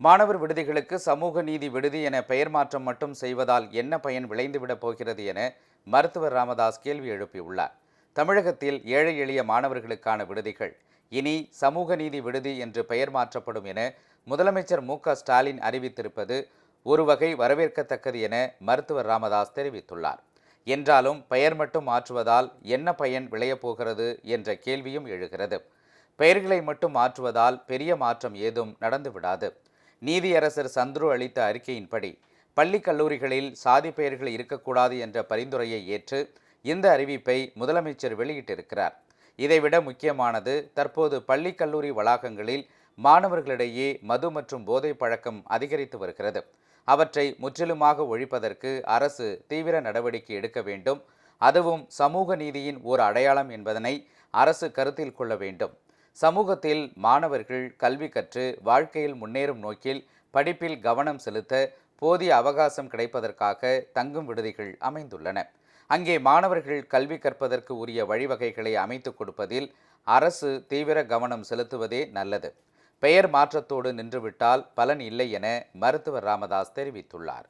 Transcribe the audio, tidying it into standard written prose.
மாணவர் விடுதிகளுக்கு சமூக நீதி விடுதி என பெயர் மாற்றம் மட்டும் செய்வதால் என்ன பயன் விளைந்துவிடப் போகிறது என மருத்துவர் ராமதாஸ் கேள்வி எழுப்பியுள்ளார். தமிழகத்தில் ஏழை எளிய மாணவர்களுக்கான விடுதிகள் இனி சமூக நீதி விடுதி என்று பெயர் மாற்றப்படும் என முதலமைச்சர் மு.க.ஸ்டாலின் அறிவித்திருப்பது ஒரு வகை வரவேற்கத்தக்கது என மருத்துவர் ராமதாஸ் தெரிவித்துள்ளார். என்றாலும் பெயர் மட்டும் மாற்றுவதால் என்ன பயன் விளையப் போகிறது என்ற கேள்வியும் எழுகிறது. பெயர்களை மட்டும் மாற்றுவதால் பெரிய மாற்றம் ஏதும் நடந்துவிடாது. நீதியரசர் சந்துரு அளித்த அறிக்கையின்படி பள்ளி கல்லூரிகளில் சாதி பெயர்கள் இருக்கக்கூடாது என்ற பரிந்துரையை ஏற்று இந்த அறிவிப்பை முதலமைச்சர் வெளியிட்டிருக்கிறார். இதைவிட முக்கியமானது, தற்போது பள்ளி கல்லூரி வளாகங்களில் மாணவர்களிடையே மது மற்றும் போதை பழக்கம் அதிகரித்து வருகிறது. அவற்றை முற்றிலுமாக ஒழிப்பதற்கு அரசு தீவிர நடவடிக்கை எடுக்க வேண்டும். அதுவும் சமூக நீதியின் ஒரு அடையாளம் என்பதனை அரசு கருத்தில் கொள்ள வேண்டும். சமூகத்தில் மாணவர்கள் கல்வி கற்று வாழ்க்கையில் முன்னேறும் நோக்கில் படிப்பில் கவனம் செலுத்த போதிய அவகாசம் கிடைப்பதற்காக தங்கும் விடுதிகள் அமைந்துள்ளன. அங்கே மாணவர்கள் கல்வி கற்பதற்கு உரிய வழிவகைகளை அமைத்துக் கொடுப்பதில் அரசு தீவிர கவனம் செலுத்துவதே நல்லது. பெயர் மாற்றத்தோடு நின்றுவிட்டால் பலன் இல்லை என மருத்துவர் ராமதாஸ் தெரிவித்துள்ளார்.